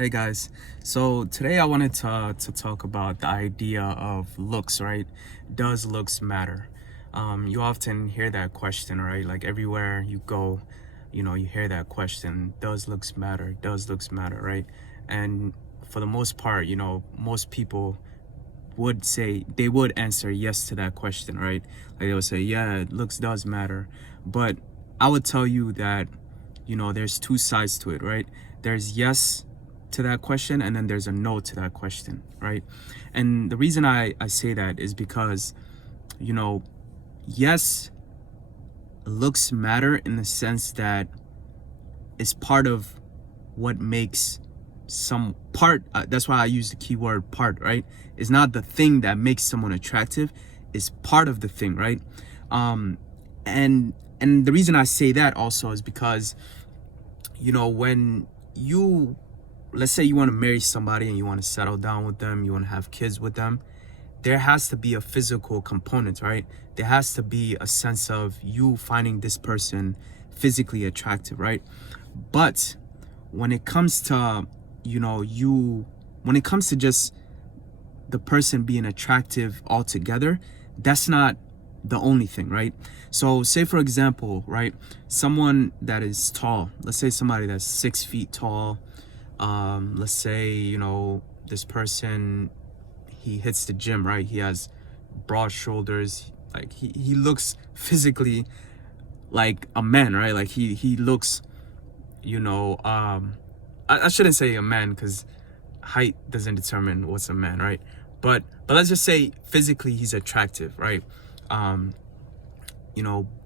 Hey guys, so today I wanted to talk about the idea of looks, right? Does looks matter? You often hear that question, right? Like everywhere you go, you hear that question, does looks matter? Does looks matter, right? And for the most part, most people would say they would answer yes to that question, right? Like they would say, yeah, looks does matter. But I would tell you that, there's two sides to it, right? There's yes to that question, and then there's a no to that question, right? And the reason I say that is because, you know, yes, looks matter in the sense that it's part of what makes some part. That's why I use the keyword part, right? It's not the thing that makes someone attractive, it's part of the thing, right? Um, and the reason I say that also is because, when you, let's say you want to marry somebody and you want to settle down with them, you want to have kids with them, there has to be a physical component, right? There has to be a sense of you finding this person physically attractive, right? But when it comes to, when it comes to just the person being attractive altogether, that's not the only thing, right? So say for example, right, someone that is tall, let's say somebody that's 6 feet tall, let's say, this person, he hits the gym, right? He has broad shoulders, like he looks physically like a man, right? Like he looks, I shouldn't say a man because height doesn't determine what's a man, right? But let's just say physically he's attractive, right? um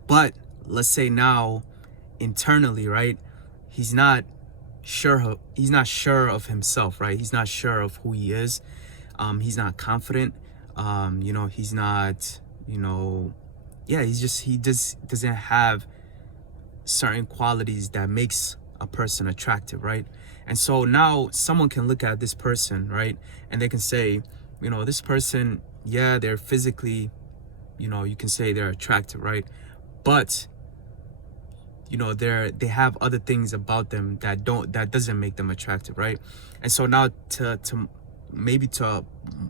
but let's say now internally, right, he's not sure of himself, right? He's not sure of who he is. He's not confident. He's not, yeah, he just doesn't have certain qualities that makes a person attractive, right? And so now someone can look at this person, right, and they can say, this person, yeah, they're physically, you can say they're attractive, right? But they have other things about them that doesn't make them attractive, right? And so now to maybe to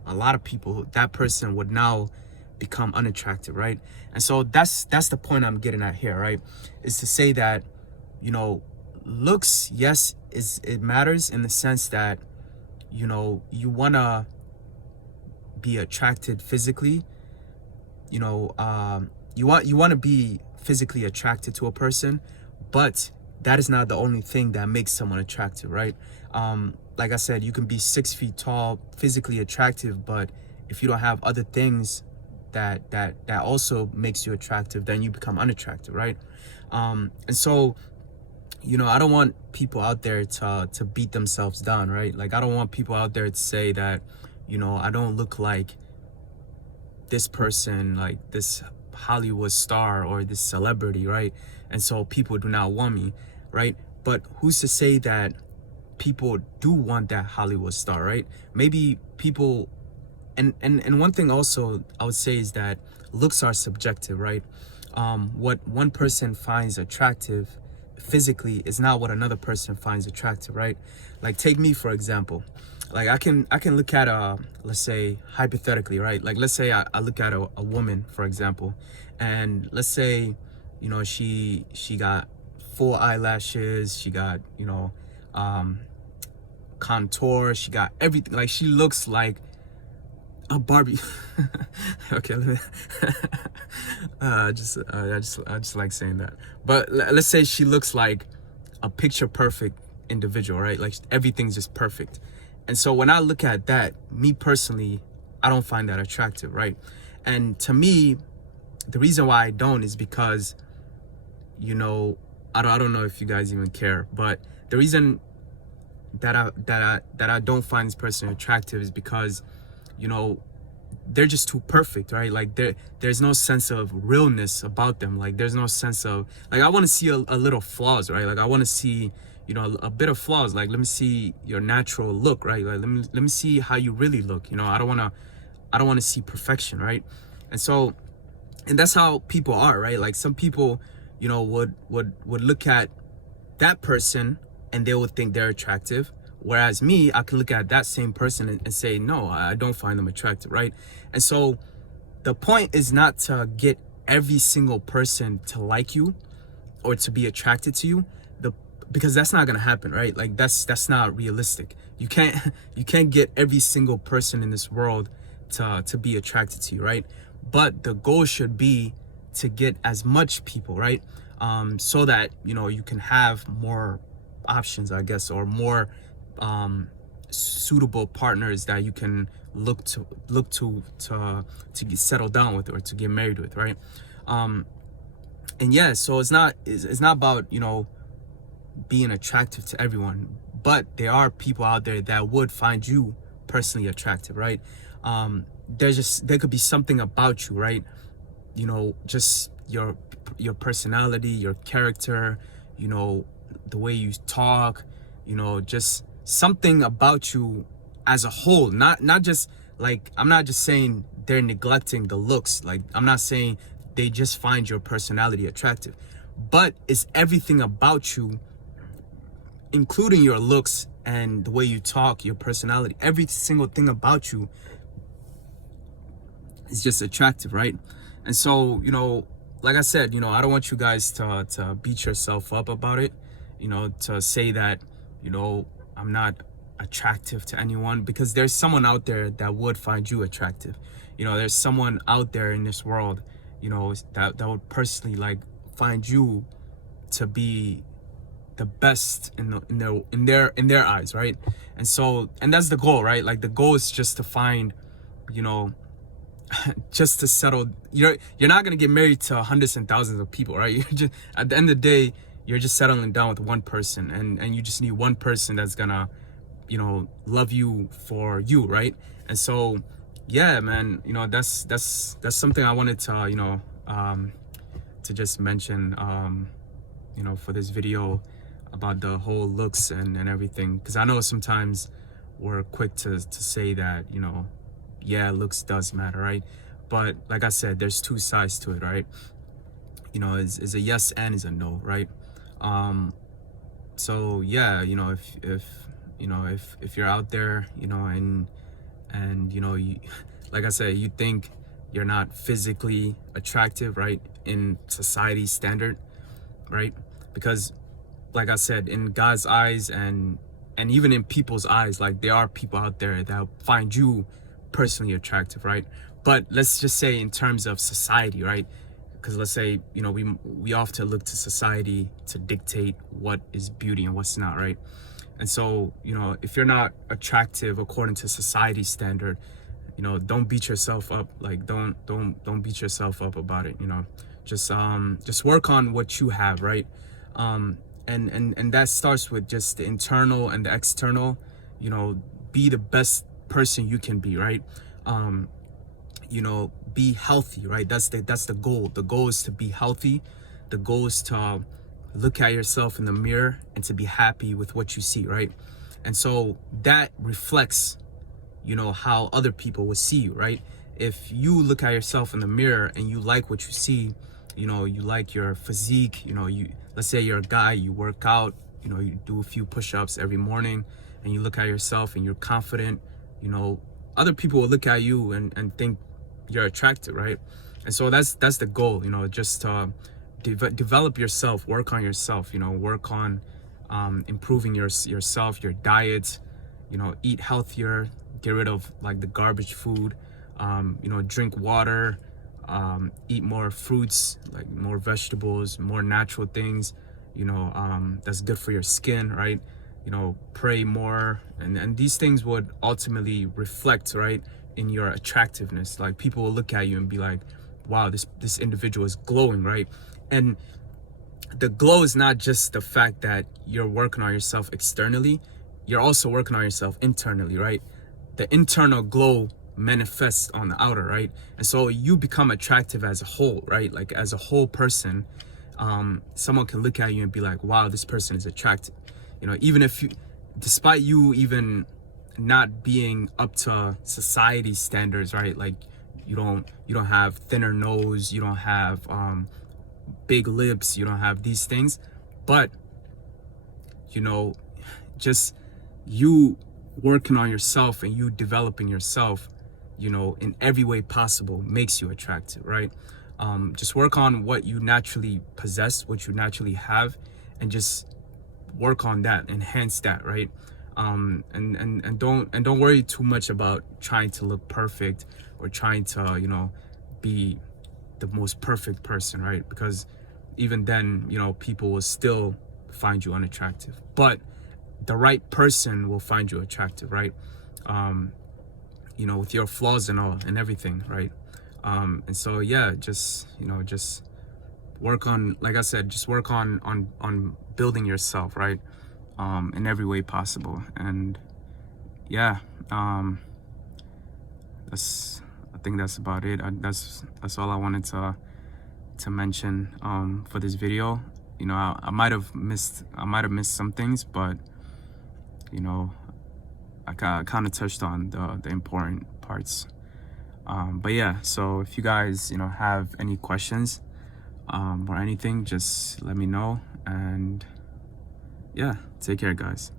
a lot of people, that person would now become unattractive, right? And so that's the point I'm getting at here, right? Is to say that, looks, yes, it matters in the sense that, you want to be attracted physically. You want to be physically attracted to a person, but that is not the only thing that makes someone attractive, right? Like I said, you can be 6 feet tall, physically attractive, but if you don't have other things that also makes you attractive, then you become unattractive, right? And so, I don't want people out there to beat themselves down, right? Like I don't want people out there to say that, I don't look like this person, like this Hollywood star or this celebrity, right? And so people do not want me, right? But who's to say that people do want that Hollywood star, right? Maybe people, and one thing also I would say is that looks are subjective, right? What one person finds attractive physically is not what another person finds attractive, right? Like take me for example. Like I can look at let's say hypothetically, right? Like let's say I look at a woman, for example, and let's say, she got full eyelashes, she got, um contour, she got everything, like she looks like a Barbie. Okay, let me I just like saying that. But let's say she looks like a picture perfect individual, right? Like everything's just perfect. And so when I look at that, me personally, I don't find that attractive, right? And to me, the reason why I don't is because, I don't know if you guys even care, but the reason that I don't find this person attractive is because, they're just too perfect, right? Like there's no sense of realness about them. Like there's no sense of, like, I want to see a little flaws, right? Like I want to see, a bit of flaws. Like let me see your natural look, right? Like let me see how you really look. I don't want to see perfection, right? And so, and that's how people are, right? Like some people, would look at that person and they would think they're attractive, Whereas me, I can look at that same person and say, no, I don't find them attractive, right? And so the point is not to get every single person to like you or to be attracted to you, because that's not gonna happen, right? Like that's not realistic. You can't you can't get every single person in this world to be attracted to you, right? But the goal should be to get as much people, right? So that you can have more options, I guess, or more suitable partners that you can look to get settled down with or to get married with, right? And yeah, so it's not about being attractive to everyone, but there are people out there that would find you personally attractive, right? There could be something about you, right? Just your personality, your character, the way you talk, just something about you as a whole. Not just like, I'm not just saying they're neglecting the looks. Like, I'm not saying they just find your personality attractive, but it's everything about you, including your looks and the way you talk, your personality, every single thing about you is just attractive, right? And so, like I said, I don't want you guys to beat yourself up about it, to say that, I'm not attractive to anyone, because there's someone out there that would find you attractive. There's someone out there in this world, that would personally like find you to be the best in their eyes, right? And so, and that's the goal, right? Like, the goal is just to find, just to settle. You're not gonna get married to hundreds and thousands of people, right? You're just, at the end of the day, you're just settling down with one person, and you just need one person that's gonna love you for you, right? And so, yeah, man, that's something I wanted to just mention for this video about the whole looks and everything, because I know sometimes we're quick to say that yeah, looks does matter, right? But like I said, there's two sides to it, right? Is a yes and is a no, right? So yeah, if you're out there, and you, like I said, you think you're not physically attractive, right, in society's standard, right? Because like I said, in God's eyes and even in people's eyes, like, there are people out there that find you personally attractive, right? But let's just say in terms of society, right? Because let's say we often look to society to dictate what is beauty and what's not, right? And so if you're not attractive according to society's standard, don't beat yourself up. Like, don't beat yourself up about it. Just work on what you have, right? And that starts with just the internal and the external. Be the best person you can be, right? Be healthy, right? That's the goal. The goal is to be healthy. The goal is to look at yourself in the mirror and to be happy with what you see, right? And so that reflects how other people will see you, right? If you look at yourself in the mirror and you like what you see, you like your physique, let's say you're a guy, you work out, you do a few push-ups every morning, and you look at yourself and you're confident, other people will look at you and think you're attractive, right? And so that's the goal, just develop yourself, work on yourself, work on improving yourself, your diet, eat healthier, get rid of like the garbage food, drink water, eat more fruits, like more vegetables, more natural things, that's good for your skin, right? Pray more, and these things would ultimately reflect, right, in your attractiveness. Like, people will look at you and be like, wow, this individual is glowing, right? And the glow is not just the fact that you're working on yourself externally, you're also working on yourself internally, right? The internal glow manifests on the outer, right? And so you become attractive as a whole, right? Like, as a whole person, someone can look at you and be like, wow, this person is attractive. Even if despite you even not being up to society standards, right? Like, you don't have thinner nose, you don't have big lips, you don't have these things, but just you working on yourself and you developing yourself, you know, in every way possible makes you attractive, right? Just work on what you naturally possess, what you naturally have, and just work on that, enhance that, right? And don't worry too much about trying to look perfect or trying to, you know, be the most perfect person, right? Because even then, you know, people will still find you unattractive, but the right person will find you attractive, right? You know, with your flaws and all and everything, right? And so yeah, just, you know, just work on, like I said, just work on building yourself, right? In every way possible. And yeah, I think that's about it. That's all I wanted to mention for this video. You know, I might have missed some things, but you know, I kind of touched on the important parts. But yeah, so if you guys, you know, have any questions or anything, just let me know. And yeah, take care, guys.